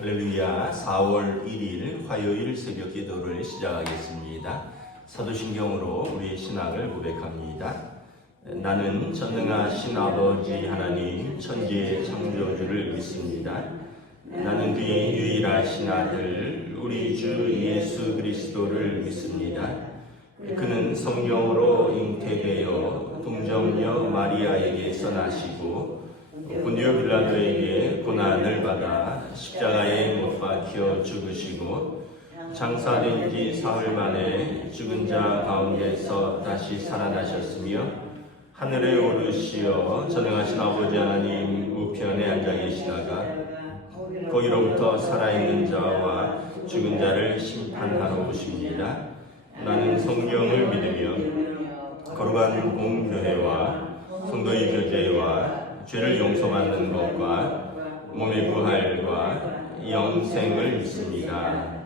할렐루야. 4월 1일 화요일 새벽 기도를 시작하겠습니다. 사도신경으로 우리의 신앙을 고백합니다. 나는 전능하신 아버지 하나님 천지의 창조주를 믿습니다. 나는 그의 유일하신 아들 우리 주 예수 그리스도를 믿습니다. 그는 성령으로 잉태되어 동정녀 마리아에게서 나시고 본디오 빌라도에게 고난을 받아 십자가에 못 박혀 죽으시고 장사된 지 사흘 만에 죽은 자 가운데서 다시 살아나셨으며 하늘에 오르시어 전능하신 아버지 하나님 우편에 앉아 계시다가 거기로부터 살아있는 자와 죽은 자를 심판하러 오십니다. 나는 성경을 믿으며 거룩한 공교회와 성도의 교제와 죄를 용서받는 것과 몸의 부활과 영생을 믿습니다.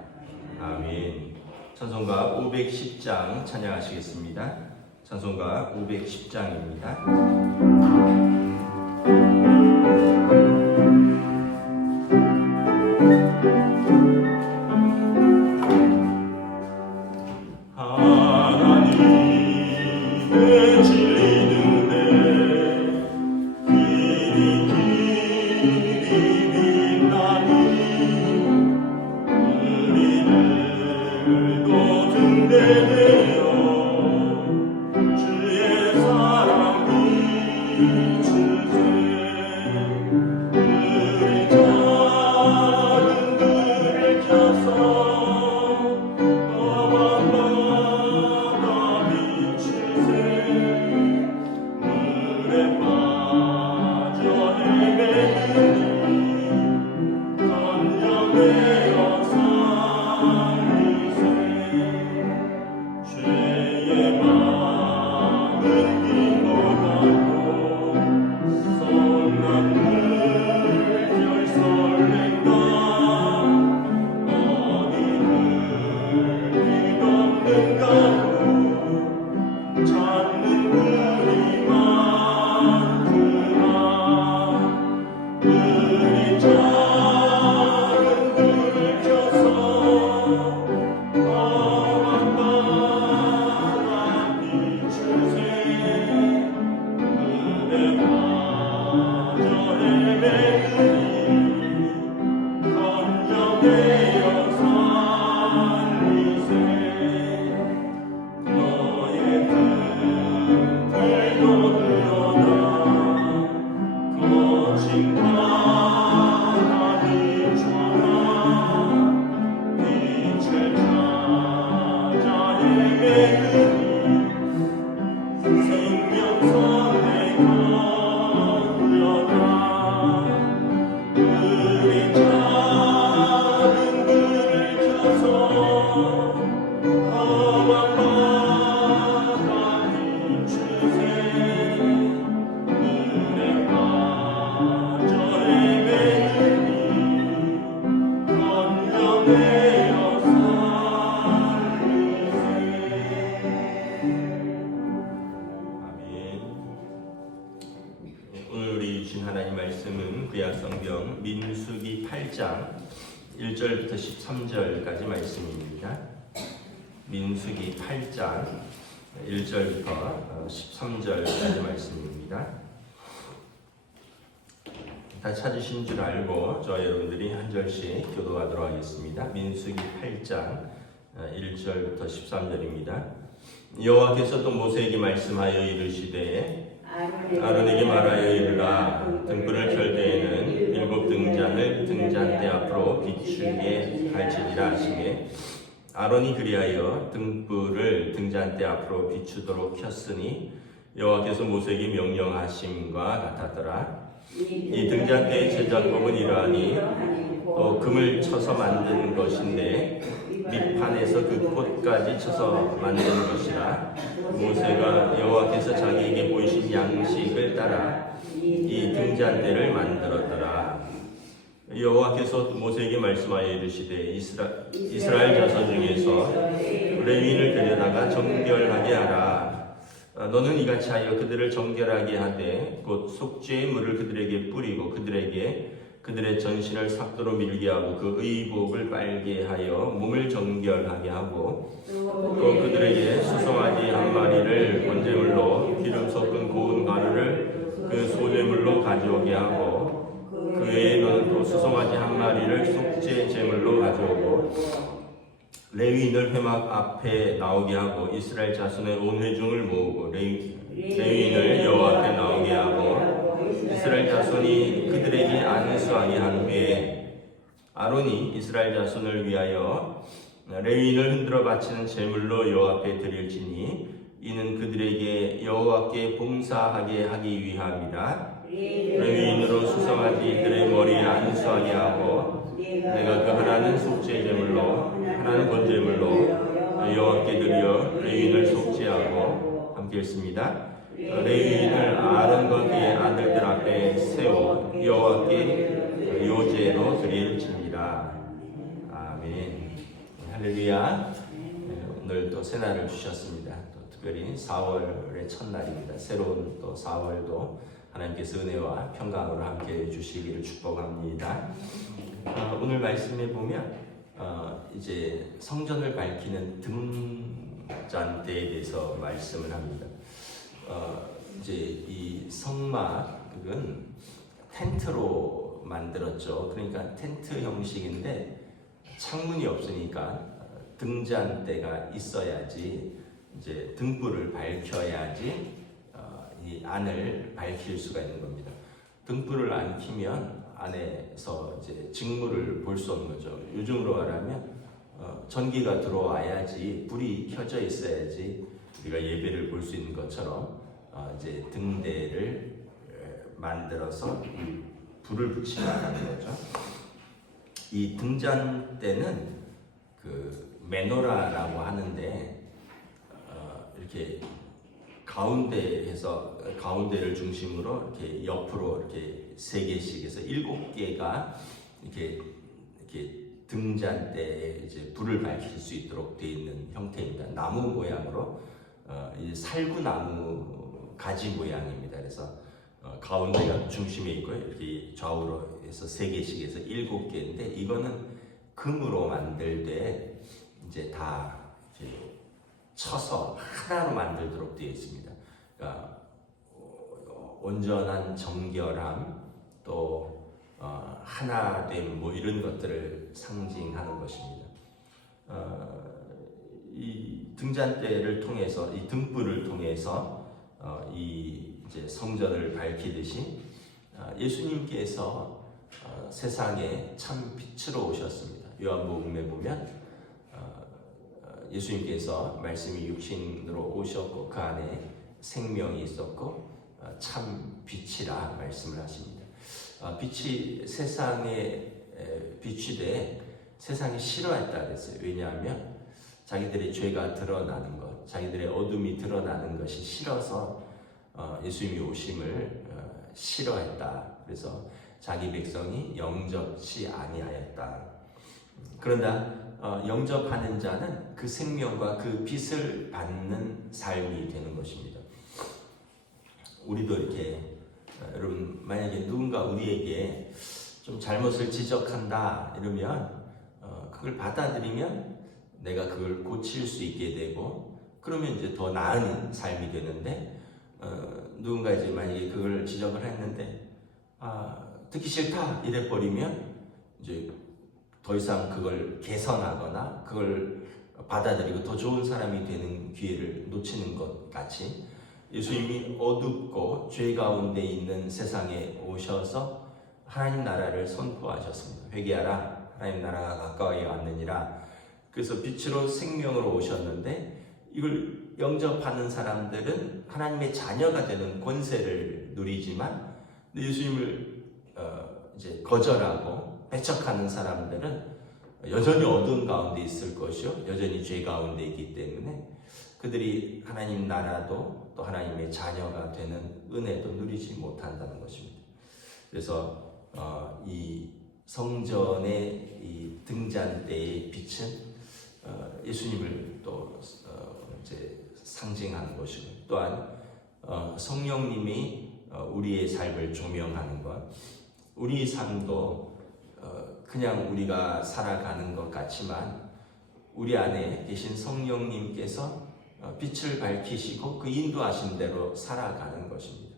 아멘. 찬송가 510장 찬양하시겠습니다. 찬송가 510장입니다. 구약성경 민수기 8장 1절부터 13절까지 말씀입니다. 민수기 8장 1절부터 13절까지 말씀입니다. 다 찾으신 줄 알고 저와 여러분들이 한 절씩 교도하도록 하겠습니다. 민수기 8장 1절부터 13절입니다. 여호와께서 또 모세에게 말씀하여 이르시되 아론에게 말하여 이르라. 등불을 켤 때에는 7 등잔을 등잔대 앞으로 비추게 할지니라 하시매 아론이 그리하여 등불을 등잔대 앞으로 비추도록 켰으니 여호와께서 모세에게 명령하심과 같았더라. 이 등잔대의 제작법은 이러하니 또 금을 쳐서 만든 것인데 밑판에서 그 꽃까지 쳐서 만든 것이라. 모세가 여호와께서 자기에게 보이신 양식을 따라 이 등잔대를 만들었더라. 여호와께서 모세에게 말씀하여 이르시되 이스라엘 자손 중에서 레위인을 데려다가 정결하게 하라. 너는 이같이 하여 그들을 정결하게 하되 곧 속죄의 물을 그들에게 뿌리고 그들에게 그들의 전신을 삭도로 밀게 하고 그 의복을 빨게 하여 몸을 정결하게 하고 또 그들에게 수송아지 한 마리를 번제물로 기름 섞은 고운 가루를 그 소제물로 가져오게 하고 그 외에 너는 또 수송아지 한 마리를 속죄 제물로 가져오고 레위인을 회막 앞에 나오게 하고 이스라엘 자손의 온 회중을 모으고 레위인을 여호와 앞에 나오게 하고 이스라엘 자손이 그들에게 안수하게 한 후에 아론이 이스라엘 자손을 위하여 레위인을 흔들어 바치는 제물로 여호와 앞에 드릴지니 이는 그들에게 여호와께 봉사하게 하기 위함이라. 레위인으로 수송아지 이들의 머리에 안수하게 하고 내가 그 하나는 속죄 제물로 하나는 번제물로 여호와께 드려 레위인을 속죄하고 함께 읽습니다. 레위인을 아론과 그의 아들들 앞에 세워 여호와께 요제로 드릴지니라. 아멘. 할렐루야. 오늘 또 새날을 주셨습니다. 또 특별히 4월의 첫날입니다. 새로운 또 4월도 하나님께서 은혜와 평강으로 함께 해주시기를 축복합니다. 오늘 말씀에 보면 이제 성전을 밝히는 등잔대에 대해서 말씀을 합니다. 이제 이 성막은 텐트로 만들었죠. 그러니까 텐트 형식인데 창문이 없으니까 등잔대가 있어야지 이제 등불을 밝혀야지 이 안을 밝힐 수가 있는 겁니다. 등불을 안 켜면 안에서 이제 직무를 볼 수 없는 거죠. 요즘으로 말하면 전기가 들어와야지 불이 켜져 있어야지 우리가 예배를 볼 수 있는 것처럼 이제 등대를 만들어서 이 불을 붙이는 거죠. 이 등잔대는 그 메노라라고 하는데 이렇게 가운데를 중심으로 이렇게 옆으로 이렇게 3개씩 해서 7개가 이렇게 등잔대에 이제 불을 밝힐 수 있도록 되어 있는 형태입니다. 나무 모양으로 이 살구나무 가지 모양입니다. 그래서 가운데가 중심에 있고요. 이렇게 좌우로 해서 3개씩 해서 7개인데 이거는 금으로 만들 때 이제 다 이렇게 쳐서 하나로 만들도록 되어 있습니다. 그러니까 온전한 정결함 또 하나됨 뭐 이런 것들을 상징하는 것입니다. 이 등잔대를 통해서 이 등불을 통해서 이 이제 성전을 밝히듯이 예수님께서 세상에 참 빛으로 오셨습니다. 요한복음에 보면 예수님께서 말씀이 육신으로 오셨고 그 안에 생명이 있었고 참 빛이라 말씀을 하십니다. 빛이 세상에 비추되 세상이 싫어했다 그랬어요. 왜냐하면 자기들의 죄가 드러나는 것, 자기들의 어둠이 드러나는 것이 싫어서 예수님이 오심을 싫어했다. 그래서 자기 백성이 영접치 아니하였다. 그러나 영접하는 자는 그 생명과 그 빛을 받는 삶이 되는 것입니다. 우리도 이렇게 여러분 만약에 누군가 우리에게 좀 잘못을 지적한다 이러면 그걸 받아들이면 내가 그걸 고칠 수 있게 되고 그러면 이제 더 나은 삶이 되는데 누군가 이제 만약에 그걸 지적을 했는데 듣기 싫다 이래 버리면 이제 더 이상 그걸 개선하거나 그걸 받아들이고 더 좋은 사람이 되는 기회를 놓치는 것 같이 예수님이 어둡고 죄 가운데 있는 세상에 오셔서 하나님 나라를 선포하셨습니다. 회개하라 하나님 나라가 가까이 왔느니라. 그래서 빛으로 생명으로 오셨는데 이걸 영접하는 사람들은 하나님의 자녀가 되는 권세를 누리지만 예수님을 이제 거절하고 배척하는 사람들은 여전히 어두운 가운데 있을 것이요 여전히 죄 가운데 있기 때문에 그들이 하나님 나라도 또 하나님의 자녀가 되는 은혜도 누리지 못한다는 것입니다. 그래서 이 성전의 이 등잔대의 빛은 예수님을 또 이제 상징하는 것이고 또한 성령님이 우리의 삶을 조명하는 것 우리 삶도 그냥 우리가 살아가는 것 같지만 우리 안에 계신 성령님께서 빛을 밝히시고 그 인도하신 대로 살아가는 것입니다.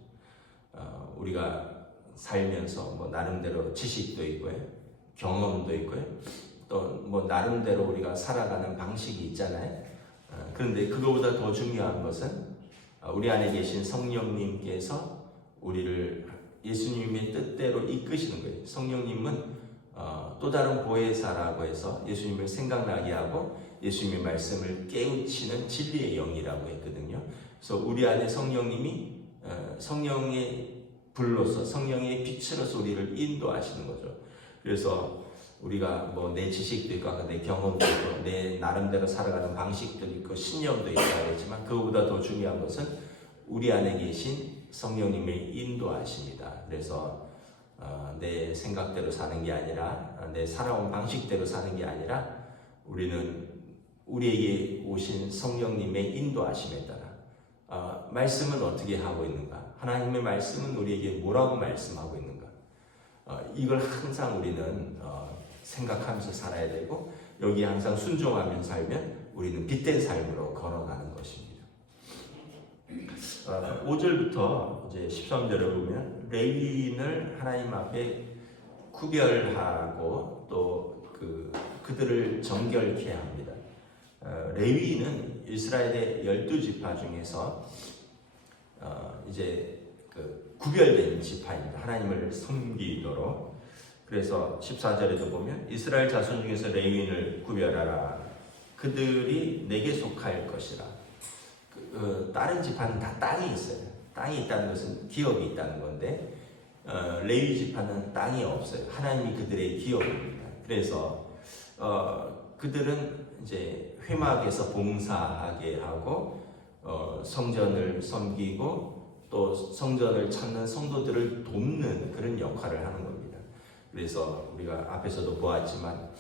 우리가 살면서 뭐 나름대로 지식도 있고요, 경험도 있고요, 또 뭐 나름대로 우리가 살아가는 방식이 있잖아요. 그런데 그거보다 더 중요한 것은 우리 안에 계신 성령님께서 우리를 예수님의 뜻대로 이끄시는 거예요. 성령님은 또 다른 보혜사라고 해서 예수님을 생각나게 하고 예수님의 말씀을 깨우치는 진리의 영이라고 했거든요. 그래서 우리 안에 성령님이 성령의 불로서 성령의 빛으로서 우리를 인도하시는 거죠. 그래서 우리가 뭐 내 지식도 있고 내 경험도 있고 내 나름대로 살아가는 방식도 있고 신념도 있다고 했지만 그거보다 더 중요한 것은 우리 안에 계신 성령님의 인도하십니다. 그래서 내 생각대로 사는 게 아니라 내 살아온 방식대로 사는 게 아니라 우리는 우리에게 오신 성령님의 인도하심에 따라 말씀은 어떻게 하고 있는가? 하나님의 말씀은 우리에게 뭐라고 말씀하고 있는가? 이걸 항상 우리는 생각하면서 살아야 되고 여기에 항상 순종하며 살면 우리는 빛된 삶으로 걸어가는 것입니다. 5절부터 이제 13절에 보면 레위인을 하나님 앞에 구별하고 또 그들을 정결케 합니다. 레위인은 이스라엘의 12지파 중에서 이제 구별된 지파입니다. 하나님을 섬기도록. 그래서 14절에도 보면 이스라엘 자손 중에서 레위인을 구별하라. 그들이 내게 속할 것이라. 다른 지파는 다 땅이 있어요. 땅이 있다는 것은 기업이 있다는 건데 레위 지파는 땅이 없어요. 하나님이 그들의 기업입니다. 그래서 그들은 이제 회막에서 봉사하게 하고 성전을 섬기고 또 성전을 찾는 성도들을 돕는 그런 역할을 하는 겁니다. 그래서 우리가 앞에서도 보았지만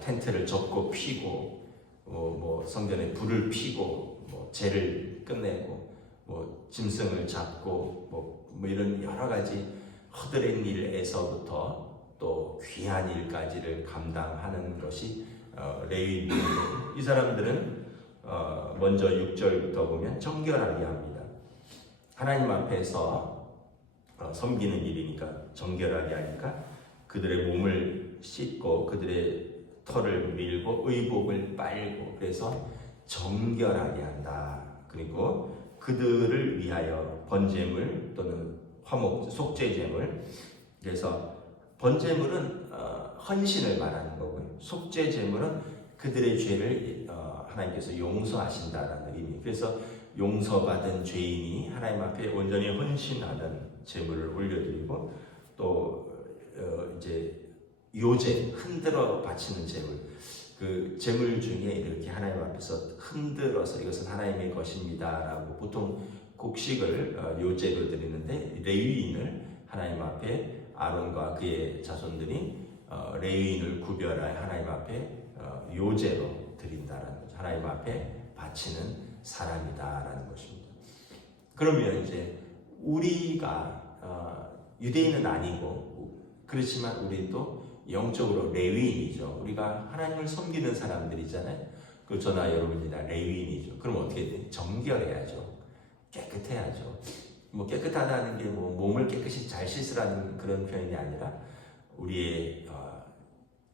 텐트를 접고 피고 뭐 성전에 불을 피고 뭐 제를 끝내고 뭐 짐승을 잡고 뭐 이런 여러 가지 허드렛 일에서부터 또 귀한 일까지를 감당하는 것이 레위인들인데 이 사람들은 먼저 6절부터 보면 정결하게 합니다. 하나님 앞에서 섬기는 일이니까 정결하게 하니까 그들의 몸을 씻고 그들의 털을 밀고 의복을 빨고 그래서 정결하게 한다. 그리고 그들을 위하여 번제물 또는 화목 속죄제물, 그래서 번제물은 헌신을 말하는 거고요. 속죄제물은 그들의 죄를 하나님께서 용서하신다라는 의미. 그래서 용서받은 죄인이 하나님 앞에 온전히 헌신하는 제물을 올려드리고 또 이제 요제 흔들어 바치는 제물, 그 제물 중에 이렇게 하나님 앞에서 흔들어서 이것은 하나님의 것입니다라고 보통 곡식을 요제로 드리는데 레위인을 하나님 앞에 아론과 그의 자손들이 레위인을 구별하여 하나님 앞에 요제로 드린다라는 거죠. 하나님 앞에 바치는 사람이다라는 것입니다. 그러면 이제 우리가 유대인은 아니고 그렇지만 우리도 영적으로 레위인이죠. 우리가 하나님을 섬기는 사람들이잖아요. 그 저나 여러분이 다 레위인이죠. 그럼 어떻게 돼? 정결해야죠. 깨끗해야죠. 뭐 깨끗하다는 게 뭐 몸을 깨끗이 잘 씻으라는 그런 표현이 아니라 우리의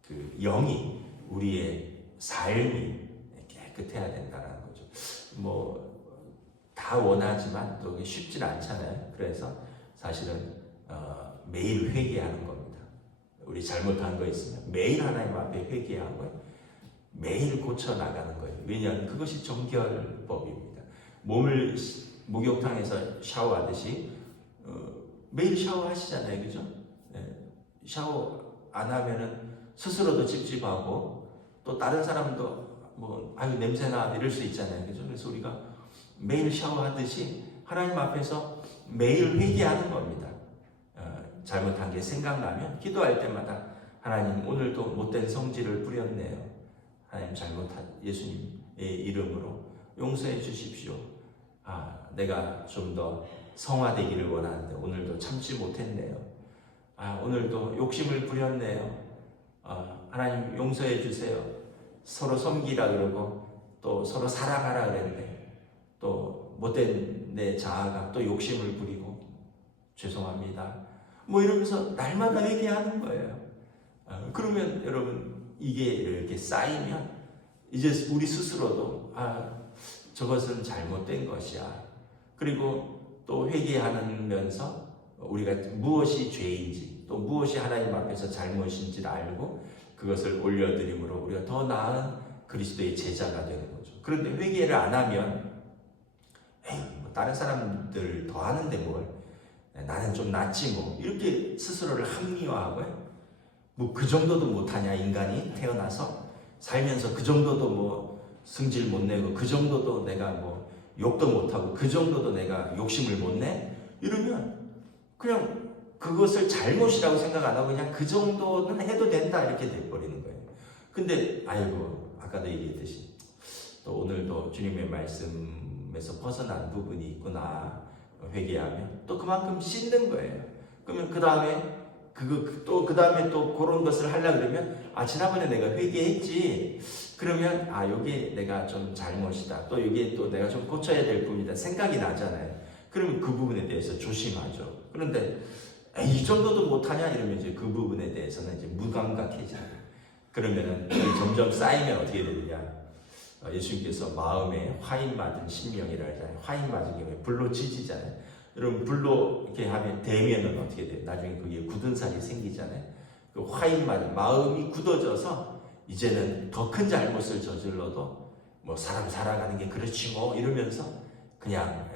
그 영이, 우리의 삶이 깨끗해야 된다는 거죠. 뭐 다 원하지만 또 그게 쉽진 않잖아요. 그래서 사실은 매일 회개하는 겁니다. 우리 잘못한 거 있으면 매일 하나님 앞에 회개하고 매일 고쳐 나가는 거예요. 왜냐하면 그것이 정결법입니다. 몸을 목욕탕에서 샤워하듯이 매일 샤워하시잖아요, 그죠? 샤워 안 하면은 스스로도 찝찝하고 또 다른 사람도 뭐 아유 냄새나 이럴 수 있잖아요, 그죠? 그래서 우리가 매일 샤워하듯이 하나님 앞에서 매일 회개하는 겁니다. 잘못한 게 생각나면 기도할 때마다 하나님 오늘도 못된 성질을 부렸네요. 하나님 잘못한 예수님의 이름으로 용서해 주십시오. 내가 좀 더 성화되기를 원하는데 오늘도 참지 못했네요. 오늘도 욕심을 부렸네요. 하나님 용서해 주세요. 서로 섬기라 그러고 또 서로 사랑하라 그랬는데 또 못된 내 자아가 또 욕심을 부리고 죄송합니다. 뭐 이러면서 날마다 회개하는 거예요. 그러면 여러분 이게 이렇게 쌓이면 이제 우리 스스로도 저것은 잘못된 것이야. 그리고 또 회개하면서 우리가 무엇이 죄인지 또 무엇이 하나님 앞에서 잘못인지를 알고 그것을 올려드림으로 우리가 더 나은 그리스도의 제자가 되는 거죠. 그런데 회개를 안 하면 뭐 다른 사람들 더 하는데 뭘 나는 좀 낫지 뭐 이렇게 스스로를 합리화하고요. 뭐 그 정도도 못하냐 인간이 태어나서 살면서 그 정도도 뭐 승질 못 내고 그 정도도 내가 뭐 욕도 못하고 그 정도도 내가 욕심을 못 내? 이러면 그냥 그것을 잘못이라고 생각 안 하고 그냥 그 정도는 해도 된다 이렇게 돼버리는 거예요. 근데 아까도 얘기했듯이 또 오늘도 주님의 말씀에서 벗어난 부분이 있구나 회개하면 또 그만큼 씻는 거예요. 그러면 그 다음에 그 다음에 또 그런 것을 하려고 그러면 지난번에 내가 회개했지. 그러면 여기 내가 좀 잘못이다. 또 여기에 또 내가 좀 고쳐야 될 부분이다. 생각이 나잖아요. 그러면 그 부분에 대해서 조심하죠. 그런데 이 정도도 못하냐 이러면 이제 그 부분에 대해서는 이제 무감각해져요. 그러면은 점점 쌓이면 어떻게 되느냐? 예수님께서 마음에 화인 맞은 심령이라 하잖아요. 화인 맞은 게 불로 지지잖아요. 여러분 불로 이렇게 하면 대면은 어떻게 돼요? 나중에 그게 굳은 살이 생기잖아요. 그 화인 맞은 마음이 굳어져서 이제는 더 큰 잘못을 저질러도 뭐 사람 살아가는 게 그렇지 뭐 이러면서 그냥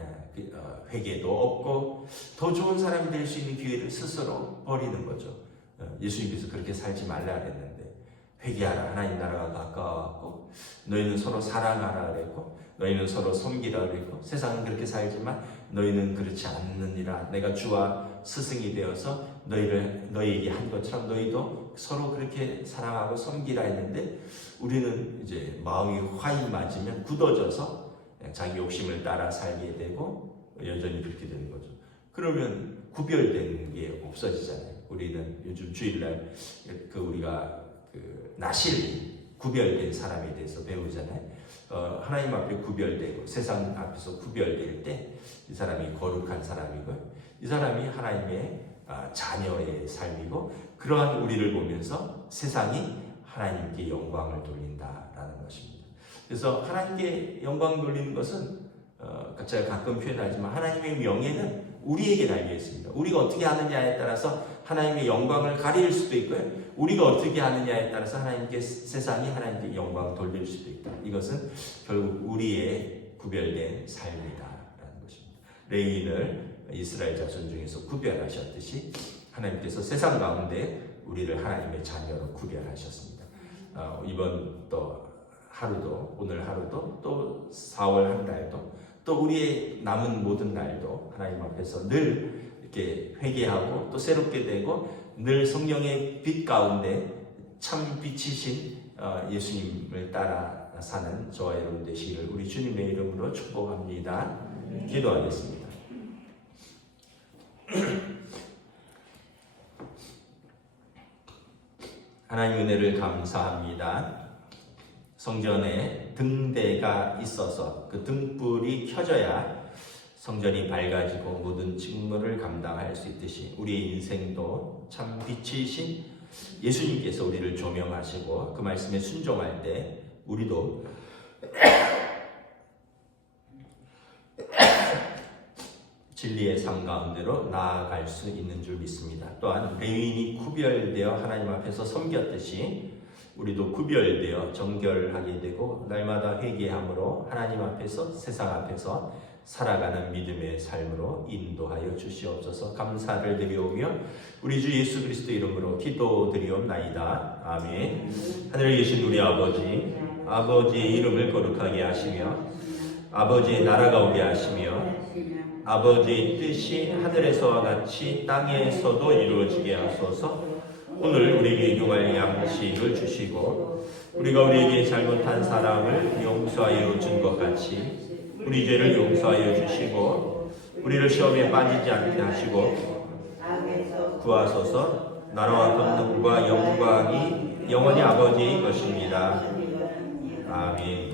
회개도 없고 더 좋은 사람이 될 수 있는 기회를 스스로 버리는 거죠. 예수님께서 그렇게 살지 말라 그랬는데 회개하라 하나님 나라가 가까워갖고 너희는 서로 사랑하라 그랬고 너희는 서로 섬기라 그랬고 세상은 그렇게 살지만 너희는 그렇지 않느니라. 내가 주와 스승이 되어서 너희에게 한 것처럼 너희도 서로 그렇게 사랑하고 섬기라 했는데 우리는 이제 마음이 화이 맞으면 굳어져서 자기 욕심을 따라 살게 되고 여전히 그렇게 되는 거죠. 그러면 구별되는 게 없어지잖아요. 우리는 요즘 주일날 우리가 나실 구별된 사람에 대해서 배우잖아요. 하나님 앞에 구별되고 세상 앞에서 구별될 때 이 사람이 거룩한 사람이고 이 사람이 하나님의 자녀의 삶이고 그러한 우리를 보면서 세상이 하나님께 영광을 돌린다라는 것입니다. 그래서 하나님께 영광 돌리는 것은 제가 가끔 표현하지만 하나님의 명예는 우리에게 달려 있습니다. 우리가 어떻게 하느냐에 따라서 하나님의 영광을 가릴 수도 있고요. 우리가 어떻게 하느냐에 따라서 세상이 하나님께 영광을 돌릴 수도 있다. 이것은 결국 우리의 구별된 삶이다라는 것입니다. 레위인을 이스라엘 자손 중에서 구별하셨듯이 하나님께서 세상 가운데 우리를 하나님의 자녀로 구별하셨습니다. 이번 또 하루도 오늘 하루도 또 4월 한 달도 또 우리의 남은 모든 날도 하나님 앞에서 늘 이렇게 회개하고 또 새롭게 되고 늘 성령의 빛 가운데 참 빛이신 예수님을 따라 사는 저와 여러분 되시기를 우리 주님의 이름으로 축복합니다. 기도하겠습니다. 하나님 은혜를 감사합니다. 성전에 등대가 있어서 그 등불이 켜져야 성전이 밝아지고 모든 직무를 감당할 수 있듯이 우리의 인생도 참 빛이신 예수님께서 우리를 조명하시고 그 말씀에 순종할 때 우리도 진리의 삶 가운데로 나아갈 수 있는 줄 믿습니다. 또한 레위인이 구별되어 하나님 앞에서 섬겼듯이 우리도 구별되어 정결하게 되고 날마다 회개함으로 하나님 앞에서 세상 앞에서 살아가는 믿음의 삶으로 인도하여 주시옵소서. 감사를 드리오며 우리 주 예수 그리스도 이름으로 기도드리옵나이다. 아멘. 하늘에 계신 우리 아버지, 아버지의 이름을 거룩하게 하시며 아버지의 나라가 오게 하시며 아버지의 뜻이 하늘에서와 같이 땅에서도 이루어지게 하소서. 오늘 우리에게 용할 양식을 주시고 우리가 우리에게 잘못한 사람을 용서하여 준 것 같이 우리 죄를 용서하여 주시고 우리를 시험에 빠지지 않게 하시고 구하소서. 나라와 권능과 영광이 영원히 아버지의 것입니다. 아멘.